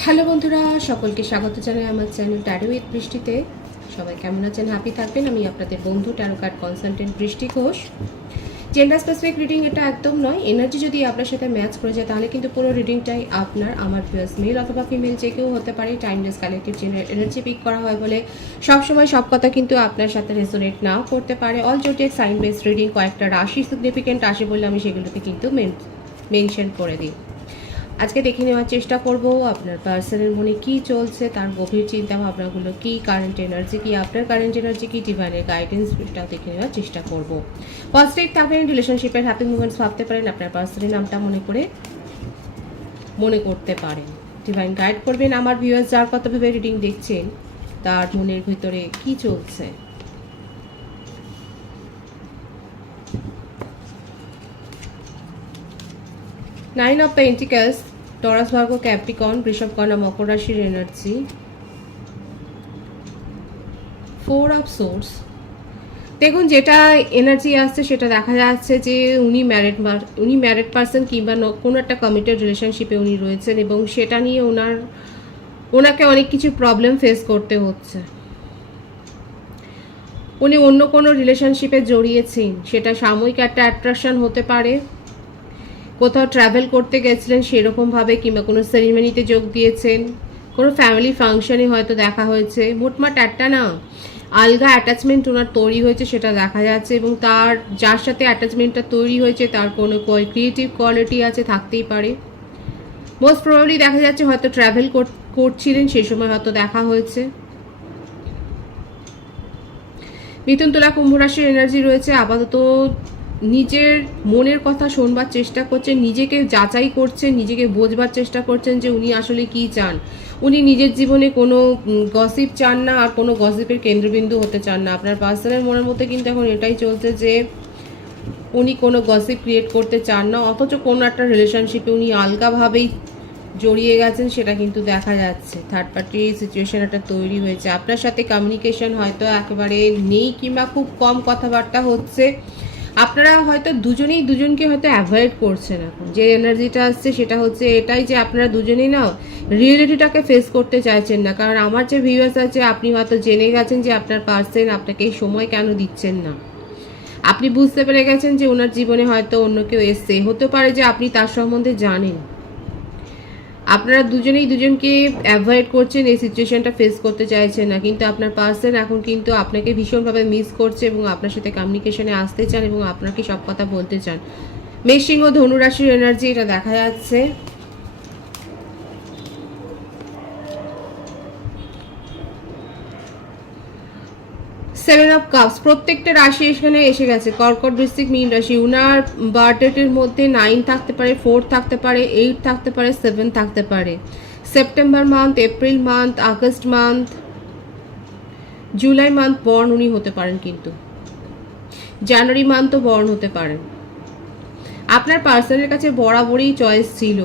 Hello বন্ধুরা, সকলকে স্বাগত জানাই আমার চ্যানেল ট্যারো উইথ বৃষ্টিতে। সবাই কেমন আছেন? হ্যাপি থাকবেন। আমি আপনাদের বন্ধু ট্যারো কার্ড কনসালটেন্ট বৃষ্টি ঘোষ। জেন্ডার স্পেসিফিক রিডিং এটা একদম নয়। এনার্জি যদি আপনার সাথে ম্যাচ করে যায়, তাহলে কিন্তু পুরো রিডিংটাই আপনার, আমার ভিউয়ার্স মেল অথবা ফিমেল যে কেউ হতে পারে। টাইমলেস কালেক্টিভ এনার্জি পিক করা হয় বলে সবসময় সব কথা কিন্তু আপনার সাথে রেজোনেট নাও করতে পারে। All zodiac sign base reading কয়েকটা রাশি সিগনিফিকেন্ট রাশি বললে আমি সেগুলোতে কিন্তু মেনশন করে দিই। আজকে দেখে নেওয়ার চেষ্টা করব আপনার পার্সনের মনে কি চলছে, তার গভীর চিন্তা ভাবনাগুলো কি কারেন্ট এনার্জি কি, আপনার কারেন্ট এনার্জি কি ডিভাইনের গাইডেন্স সেটাও দেখে নেওয়ার চেষ্টা করব। পজিটিভ থাকবেন রিলেশনশিপের হ্যাপি মুভমেন্টস ভাবতে পারেন, আপনার পার্সনের নামটা মনে করে, মনে করতে পারেন। ডিভাইন গাইড করবেন আমার ভিউয়ার্স যার কত ভেবে রিডিং দেখছেন, তার মনের ভিতরে কি চলছে? Nine of pentacles Taurus Virgo Capricorn বৃষভ কন্যা, মকর রাশির এনার্জি ফোর অফ সোর্স দেখুন, যেটা এনার্জি আসছে, সেটা দেখা যাচ্ছে যে উনি ম্যারিড উনি ম্যারিড পার্সন কিংবা কোনো একটা কমিটেড রিলেশনশিপে উনি রয়েছেন এবং সেটা নিয়ে ওনার, ওনাকে অনেক কিছু প্রবলেম ফেস করতে হচ্ছে। উনি অন্য কোনো রিলেশনশিপে জড়িয়েছেন, সেটা সাময়িক একটা অ্যাট্রাকশন হতে পারে। কোথাও ট্রাভেল করতে গেছিলেন সেরকমভাবে কিংবা কোনো সেরিমনিতে যোগ দিয়েছেন? কোনো ফ্যামিলি ফাংশনে হয়তো দেখা হয়েছে। মোটমাট একটা না, আলগা অ্যাটাচমেন্ট ওনার তৈরি হয়েছে সেটা দেখা যাচ্ছে এবং তার, যার সাথে অ্যাটাচমেন্টটা তৈরি হয়েছে তার কোনো ক্রিয়েটিভ কোয়ালিটি আছে থাকতেই পারে। মোস্ট প্রবাবলি দেখা যাচ্ছে হয়তো ট্রাভেল করছিলেন সেই সময় হয়তো দেখা হয়েছে। মিথুন তুলা কুম্ভ রাশির এনার্জি রয়েছে। আপাতত নিজের মনের কথা শোনবার চেষ্টা করছেন, নিজেকে যাচাই করছেন, নিজেকে বোঝবার চেষ্টা করছেন যে উনি আসলে কি চান। উনি নিজের জীবনে কোনো গসিপ চান না আর কোনো গসিপের কেন্দ্রবিন্দু হতে চান না। আপনার পার্সনের মনের মধ্যে কিন্তু এখন এটাই চলছে যে উনি কোনো গসিপ ক্রিয়েট করতে চান না, অথচ কোনো একটা রিলেশনশিপে উনি আলগাভাবেই জড়িয়ে গেছেন সেটা কিন্তু দেখা যাচ্ছে। থার্ড পার্টি সিচুয়েশন একটা তৈরি হয়েছে। আপনার সাথে কমিউনিকেশন হয়তো একেবারে নেই কিংবা খুব কম কথাবার্তা হচ্ছে। আপনারা হয়তো দুজনেই দুজনকে হয়তো অ্যাভয়েড করছেন এখন। যে এনার্জিটা আসছে, সেটা হচ্ছে এটাই যে আপনারা দুজনেই না রিয়েলিটিটাকে ফেস করতে চাইছেন না। কারণ আমার যে ভিউয়ার্স আছে, আপনি হয়তো জেনে গেছেন যে আপনার পার্সেন আপনাকে এই সময় কেন দিচ্ছেন না। আপনি বুঝতে পেরে গেছেন যে ওনার জীবনে হয়তো অন্য কেউ এসছে। হতে পারে যে আপনি তার সম্বন্ধে জানেন। আপনারা দুজনেই দুজনকে অ্যাভয়েড করছেন, এই সিচুয়েশনটা ফেস করতে চাইছেন না। কিন্তু আপনার পার্সন এখন কিন্তু আপনাকে ভীষণভাবে মিস করছে এবং আপনার সাথে কমিউনিকেশনে আসতে চান এবং আপনাকে সব কথা বলতে চান। ও ধনুরাশির এনার্জি এটা দেখা যাচ্ছে। সেভেন অফ কাপস প্রত্যেকটা রাশি এখানে এসে গেছে। কর্কট, বৃশ্চিক, মীন রাশি। উনার বার্থডেটের মধ্যে নাইন থাকতে পারে ফোর থাকতে পারে এইট থাকতে পারে সেভেন থাকতে পারে। September month April month August month July month born উনি হতে পারেন কিন্তু। জানুয়ারি মান্থও বর্ন হতে পারেন আপনার পার্সনের কাছে বরাবরই চয়েস ছিল।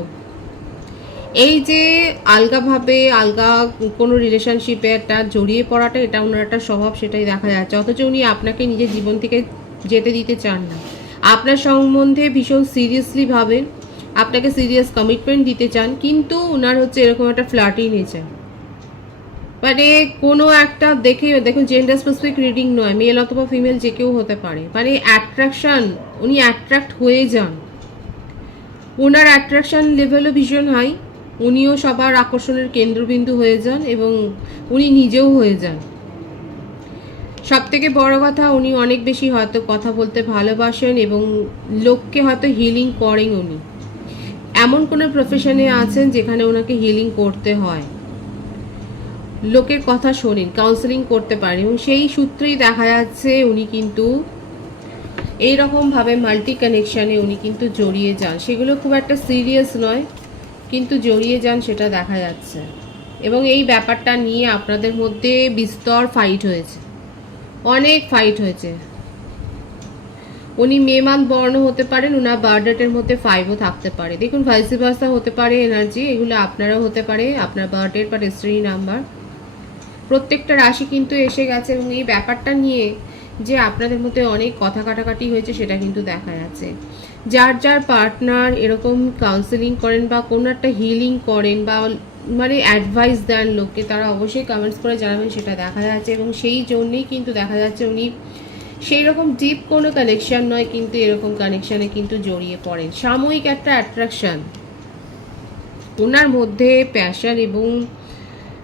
এই যে আলগাভাবে, আলগা কোনো রিলেশনশিপে একটা জড়িয়ে পড়াটা, এটা ওনার একটা স্বভাব, সেটাই দেখা যাচ্ছে। অথচ উনি আপনাকে নিজের জীবন থেকে যেতে দিতে চান না। আপনার সম্বন্ধে ভীষণ সিরিয়াসলি ভাবেন, আপনাকে সিরিয়াস কমিটমেন্ট দিতে চান, কিন্তু ওনার হচ্ছে এরকম একটা ফ্ল্যাটি নেচার মানে কোনো একটা দেখে, দেখুন জেন্ডার স্পেসিফিক রিডিং নয় মেল অথবা ফিমেল যে কেউ হতে পারে। মানে অ্যাট্রাকশন উনি অ্যাট্রাক্ট হয়ে যান। ওনার অ্যাট্রাকশন লেভেলও ভীষণ হাই উনিও সবার আকর্ষণের কেন্দ্রবিন্দু হয়ে যান এবং উনি নিজেও হয়ে যান। সব থেকে বড় কথা, উনি অনেক বেশি হয়তো কথা বলতে ভালোবাসেন এবং লোককে হয়তো হিলিং করেন উনি। এমন কোনো প্রফেশনে আছেন যেখানে ওনাকে হিলিং করতে হয়। লোকের কথা শোনেন কাউন্সেলিং করতে পারেন এবং সেই সূত্রেই দেখা যাচ্ছে উনি কিন্তু এইরকমভাবে মাল্টি কানেকশানে উনি কিন্তু জড়িয়ে যান। সেগুলো খুব একটা সিরিয়াস নয়। কিন্তু জড়িয়ে যান সেটা দেখা যাচ্ছে। এবং এই ব্যাপারটা নিয়ে আপনাদের মধ্যে বিস্তর ফাইট হয়েছে। অনেক ফাইট হয়েছে। উনি মে মান্থ বর্ণ হতে পারেন ওনার বার্থডেটের মধ্যে ফাইভও থাকতে পারে। দেখুন ভাইসি ভাষা হতে পারে এনার্জি এগুলো আপনারও হতে পারে, আপনার বার্থডেট বা রেজিস্ট্রি নাম্বার প্রত্যেকটা রাশি কিন্তু এসে গেছে এবং এই ব্যাপারটা নিয়ে যে আপনাদের মধ্যে অনেক কথা কাটাকাটি হয়েছে, সেটা কিন্তু দেখা যাচ্ছে। যার যার পার্টনার এরকম কাউন্সেলিং করেন বা কোনো একটা হিলিং করেন বা মানে অ্যাডভাইস দেন লোককে, তারা অবশ্যই কমেন্টস করে জানাবেন, সেটা দেখা যাচ্ছে। এবং সেই জন্যেই কিন্তু দেখা যাচ্ছে উনি সেই রকম ডিপ কোনো কানেকশান নয়, কিন্তু এরকম কানেকশানে কিন্তু জড়িয়ে পড়েন। সাময়িক একটা অ্যাট্রাকশন ওনার মধ্যে প্যাশন এবং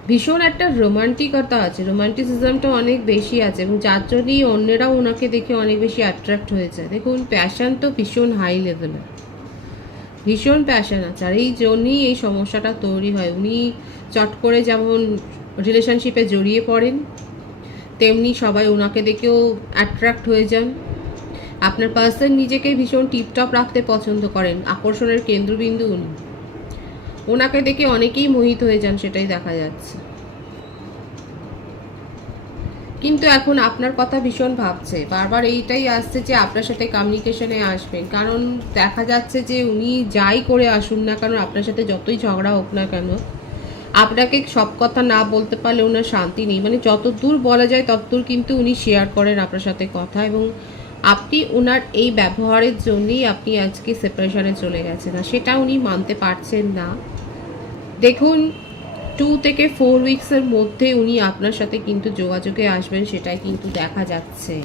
ভীষণ একটা রোমান্টিকতা আছে, রোমান্টিসিজমটা অনেক বেশি আছে এবং যার জন্যই অন্যরাও ওনাকে দেখে অনেক বেশি অ্যাট্রাক্ট হয়েছে। দেখুন প্যাশন তো ভীষণ হাই লেভেলে ভীষণ প্যাশন আছে আর এই জন্যই এই সমস্যাটা তৈরি হয়। উনি চট করে যেমন রিলেশনশিপে জড়িয়ে পড়েন, তেমনি সবাই ওনাকে দেখেও অ্যাট্রাক্ট হয়ে যান। আপনার পার্সন নিজেকে ভীষণ টিপটপ রাখতে পছন্দ করেন। আকর্ষণের কেন্দ্রবিন্দু উনি। ওনাকে দেখে অনেকেই মোহিত হয়ে যান, সেটাই দেখা যাচ্ছে। কিন্তু এখন আপনার কথা ভীষণ ভাবছে। বারবার এইটাই আসছে যে আপনার সাথে কমিউনিকেশনে আসবেন। কারণ দেখা যাচ্ছে যে উনি যাই করে আসুন না কেন, আপনার সাথে যতই ঝগড়া হোক না কেন, আপনাকে সব কথা না বলতে পারলে ওনার শান্তি নেই। মানে যত দূর বলা যায় ততদূর কিন্তু উনি শেয়ার করেন আপনার সাথে কথা এবং আপনি ওনার এই ব্যবহারের জন্যই আপনি আজকে সেপারেশনে চলে গেছেন। সেটা উনি মানতে পারছেন না। দেখুন টু থেকে ফোর উইকসের মধ্যে উনি আপনার সাথে কিন্তু যোগাযোগে আসবেন, সেটাই কিন্তু দেখা যাচ্ছে।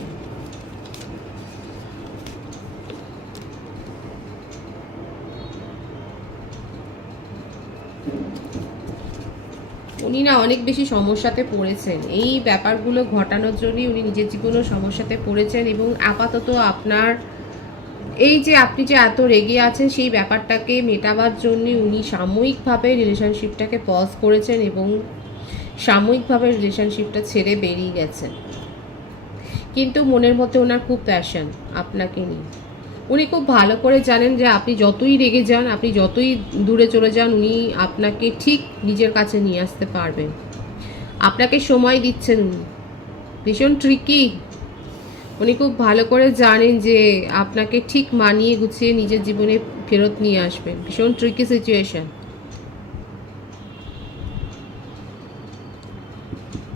উনি না অনেক বেশি সমস্যাতে পড়েছেন। এই ব্যাপারগুলো ঘটানোর জন্যই উনি নিজের জীবনেও সমস্যাতে পড়েছেন এবং আপাতত আপনার এই যে আপনি যে এত রেগে আছেন, সেই ব্যাপারটাকে মেটাবার জন্যে উনি সাময়িকভাবে রিলেশনশিপটাকে পজ করেছেন এবং সাময়িকভাবে রিলেশনশিপটা ছেড়ে বেরিয়ে গেছেন। কিন্তু মনের মধ্যে ওনার খুব প্যাশন আপনাকে নিয়ে। উনি খুব ভালো করে জানেন যে আপনি যতই রেগে যান, আপনি যতই দূরে চলে যান, উনি আপনাকে ঠিক নিজের কাছে নিয়ে আসতে পারবেন। আপনাকে সময় দিচ্ছেন উনি। ভীষণ ট্রিকি উনি খুব ভালো করে জানেন যে আপনাকে ঠিক মানিয়ে গুছিয়ে নিজের জীবনে ফেরত নিয়ে আসবেন। ভীষণ ট্রিকি সিচুয়েশন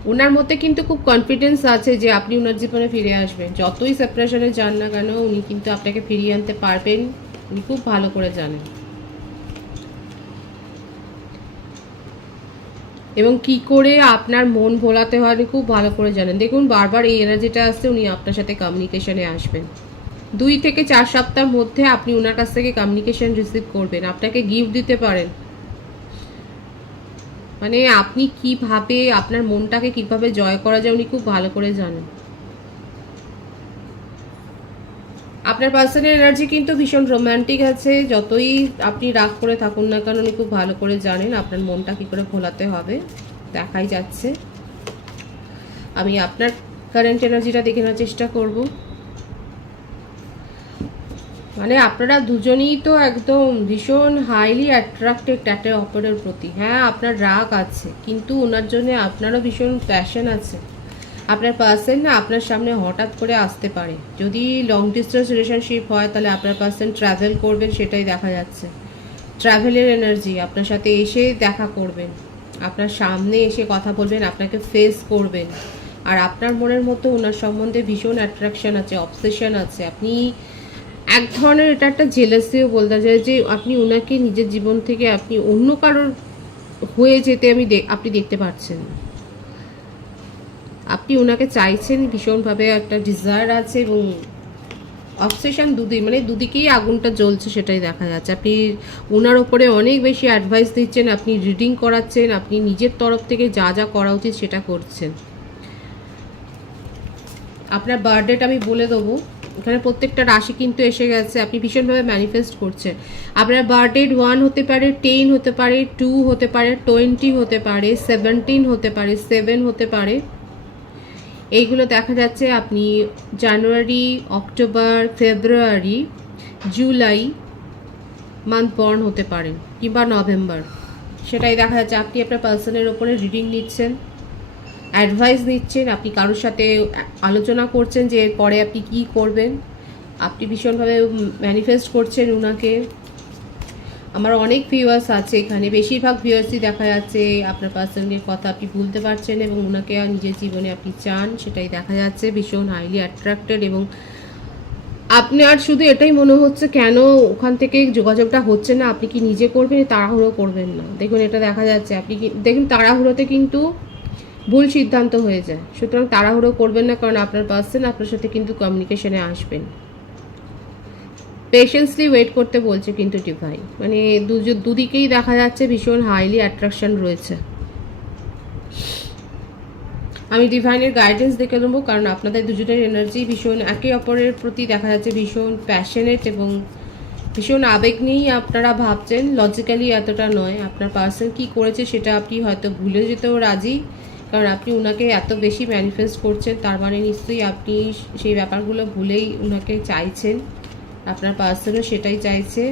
ওনার মধ্যে কিন্তু খুব কনফিডেন্স আছে যে আপনি ওনার জীবনে ফিরে আসবেন। যতই সেপারেশনে যান না কেন, উনি কিন্তু আপনাকে ফিরিয়ে আনতে পারবেন। উনি খুব ভালো করে জানেন। এবং কি করে আপনার মন ভোলাতে হয় উনি খুব ভালো করে জানেন। দেখুন, বারবার এই এনার্জিটা আসছে, উনি আপনার সাথে কমিউনিকেশনে আসবেন। দুই থেকে চার সপ্তাহের মধ্যে আপনি ওনার কাছ থেকে কমিউনিকেশন রিসিভ করবেন। আপনাকে গিফট দিতে পারেন। মানে আপনি কীভাবে আপনার মনটাকে কীভাবে জয় করা যায়, উনি খুব ভালো করে জানেন। আপনার পার্সনের এনার্জি কিন্তু ভীষণ রোম্যান্টিক আছে। যতই আপনি রাগ করে থাকুন না উনি খুব ভালো করে জানেন আপনার মনটা কি করে ভোলাতে হবে। দেখাই যাচ্ছে। আমি আপনার কারেন্ট এনার্জিটা দেখে নেওয়ার চেষ্টা করব। মানে আপনারা দুজনেই তো একদম ভীষণ হাইলি অ্যাট্রাক্টেড একটা অপরের প্রতি। হ্যাঁ আপনার রাগ আছে, কিন্তু ওনার জন্য আপনারও ভীষণ প্যাশন আছে। আপনার পার্সন না আপনার সামনে হঠাৎ করে আসতে পারে। যদি লং ডিস্টেন্স রিলেশনশিপ হয়, তাহলে আপনার পার্সন ট্রাভেল করবেন, সেটাই দেখা যাচ্ছে। ট্রাভেলের এনার্জি আপনার সাথে এসে দেখা করবেন। আপনার সামনে এসে কথা বলবেন, আপনাকে ফেস করবেন। আর আপনার মনের মধ্যে ওনার সম্বন্ধে ভীষণ অ্যাট্রাকশন আছে অবসেশন আছে। আপনি এক ধরনের এটা একটা জেলাসিও বলতে যায় যে আপনি ওনাকে নিজের জীবন থেকে আপনি অন্য কারোর হয়ে যেতে আমি আপনি দেখতে পাচ্ছেন আপনি ওনাকে চাইছেন, ভীষণভাবে একটা ডিজায়ার আছে এবং অবসেশন দুদিক মানে দুদিকেই আগুনটা জ্বলছে সেটাই দেখা যাচ্ছে। আপনি ওনার ওপরে অনেক বেশি অ্যাডভাইস দিচ্ছেন, আপনি রিডিং করাচ্ছেন, আপনি নিজের তরফ থেকে যা যা করা উচিত সেটা করছেন। আপনার বার্থডেট আমি বলে দেবো। এখানে প্রত্যেকটা রাশি কিন্তু এসে গেছে, আপনি ভীষণভাবে ম্যানিফেস্ট করছেন। আপনার বার্থডেট ওয়ান হতে পারে টেন হতে পারে টু হতে পারে টোয়েন্টি হতে পারে সেভেন্টিন হতে পারে সেভেন হতে পারে। এইগুলো দেখা যাচ্ছে আপনি January, October, February, July month born হতে পারেন, কিংবা নভেম্বর। সেটাই দেখা যাচ্ছে, আপনি আপনার পার্সনের ওপরে রিডিং নিচ্ছেন অ্যাডভাইস নিচ্ছেন, আপনি কারোর সাথে আলোচনা করছেন যে এরপরে আপনি কি করবেন, আপনি ভীষণভাবে ম্যানিফেস্ট করছেন ওনাকে আমার অনেক ভিউয়ার্স আছে এখানে। বেশিরভাগ ভিউয়ার্সই দেখা যাচ্ছে আপনার পার্সনের কথা আপনি ভুলতে পারছেন এবং ওনাকে আর নিজের জীবনে আপনি চান, সেটাই দেখা যাচ্ছে। ভীষণ হাইলি অ্যাট্রাক্টেড এবং আপনি আর শুধু এটাই মনে হচ্ছে কেন ওখান থেকে যোগাযোগটা হচ্ছে না? আপনি কি নিজে করবেন? তাড়াহুড়ো করবেন না। দেখুন, এটা দেখা যাচ্ছে। আপনি কি দেখুন, তাড়াহুড়োতে কিন্তু ভুল সিদ্ধান্ত হয়ে যায়। সুতরাং তাড়াহুড়ো করবেন না কারণ আপনার পার্সন আপনার সাথে কিন্তু কমিউনিকেশনে আসবেন। পেশেন্সলি ওয়েট করতে বলছে কিন্তু ডিভাইন মানে দুদিকেই দেখা যাচ্ছে ভীষণ হাইলি অ্যাট্রাকশন রয়েছে। আমি ডিভাইনের গাইডেন্স দেখে নেব, কারণ আপনাদের দুজনের এনার্জি ভীষণ একে অপরের প্রতি দেখা যাচ্ছে ভীষণ প্যাশনেট এবং ভীষণ আবেগ নিয়েই আপনারা ভাবছেন। লজিক্যালি এতটা নয়। আপনার পার্সন কি করেছে সেটা আপনি হয়তো ভুলে যেতেও রাজি, কারণ আপনি ওনাকে এত বেশি ম্যানিফেস্ট করছেন, তার মানে নিশ্চয়ই আপনি সেই ব্যাপারগুলো ভুলেই ওনাকে চাইছেন। আপনার পার্সনও সেটাই চাইছে।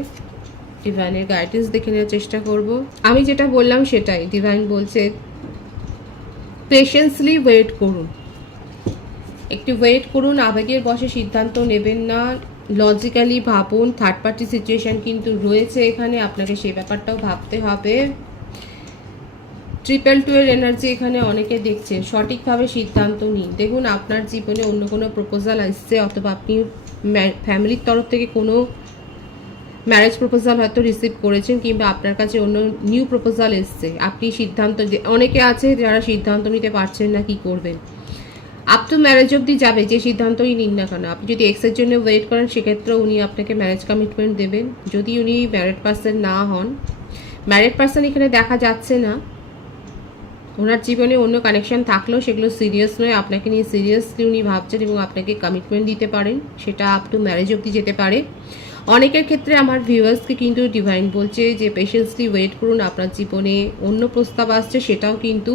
ডিভাইনের গাইডেন্স দেখে নেওয়ার চেষ্টা করব। আমি যেটা বললাম সেটাই। ডিভাইন বলছে পেশেন্সলি ওয়েট করুন। একটু ওয়েট করুন, আবেগের বসে সিদ্ধান্ত নেবেন না। লজিক্যালি ভাবুন থার্ড পার্টি সিচুয়েশান কিন্তু রয়েছে এখানে, আপনাকে সেই ব্যাপারটাও ভাবতে হবে। ট্রিপল টু এর এনার্জি এখানে অনেকে দেখছে, সঠিকভাবে সিদ্ধান্ত নিন। দেখুন, আপনার জীবনে অন্য কোনো প্রপোজাল আসছে, অথবা আপনি ফ্যামিলির তরফ থেকে কোনো ম্যারেজ প্রপোজাল হয়তো রিসিভ করেছেন কিংবা আপনার কাছে অন্য নিউ প্রপোজাল এসছে। আপনি সিদ্ধান্ত অনেকে আছে যারা সিদ্ধান্ত নিতে পারছেন না কি করবেন। আপ টু ম্যারেজ অবধি যাবে, যে সিদ্ধান্তই নিন না কেন। আপনি যদি এক্সের জন্য ওয়েট করেন সেক্ষেত্রে উনি আপনাকে ম্যারেজ কমিটমেন্ট দেবেন। যদি উনি ম্যারেড পার্সন না হন ম্যারেড পার্সন এখানে দেখা যাচ্ছে না। ওনার জীবনে অন্য কানেকশন থাকলেও সেগুলো সিরিয়াস নয়। আপনাকে নিয়ে সিরিয়াসলি উনি ভাবছেন এবং আপনাকে কমিটমেন্ট দিতে পারেন। সেটা আপ টু ম্যারেজ অবধি যেতে পারে। অনেকের ক্ষেত্রে আমার ভিউয়ার্সকে কিন্তু ডিভাইন বলছে যে পেশেন্সলি ওয়েট করুন, আপনার জীবনে অন্য প্রস্তাব আসছে, সেটাও কিন্তু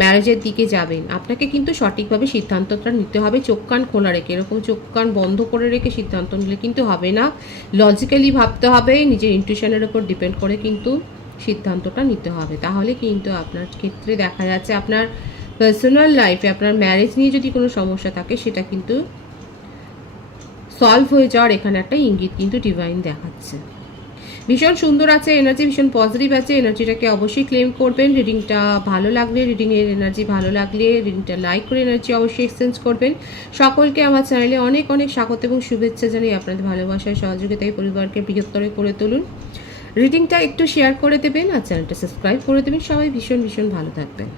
ম্যারেজের দিকে যাবেন আপনাকে কিন্তু সঠিকভাবে সিদ্ধান্তটা নিতে হবে, চোখ কান খোলা রেখে। এরকম চোখ কান বন্ধ করে রেখে সিদ্ধান্ত নিলে কিন্তু হবে না। লজিক্যালি ভাবতে হবে, নিজের ইন্টিউশনের উপর ডিপেন্ড করে কিন্তু সিদ্ধান্তটা নিতে হবে। তাহলে কিন্তু আপনার ক্ষেত্রে দেখা যাচ্ছে আপনার পার্সোনাল লাইফে আপনার ম্যারেজ নিয়ে যদি কোনো সমস্যা থাকে, সেটা কিন্তু সলভ হয়ে যাওয়ার এখানে একটা ইঙ্গিত কিন্তু ডিভাইন দেখাচ্ছে। ভীষণ সুন্দর আছে এনার্জি ভীষণ পজিটিভ আছে এনার্জিটাকে অবশ্যই ক্লেম করবেন। রিডিংটা ভালো লাগলে রিডিংয়ের এনার্জি ভালো লাগলে রিডিংটা লাইক করে এনার্জি অবশ্যই এক্সচেঞ্জ করবেন। সকলকে আমার চ্যানেলে অনেক অনেক স্বাগত এবং শুভেচ্ছা জানিয়ে আপনাদের ভালোবাসায়, সহযোগিতায় পরিবারকে বৃহত্তর করে তুলুন। রিডিংটা একটু শেয়ার করে দেবেন আর চ্যানেলটা সাবস্ক্রাইব করে দেবেন। সবাই ভীষণ ভীষণ ভালো থাকবেন।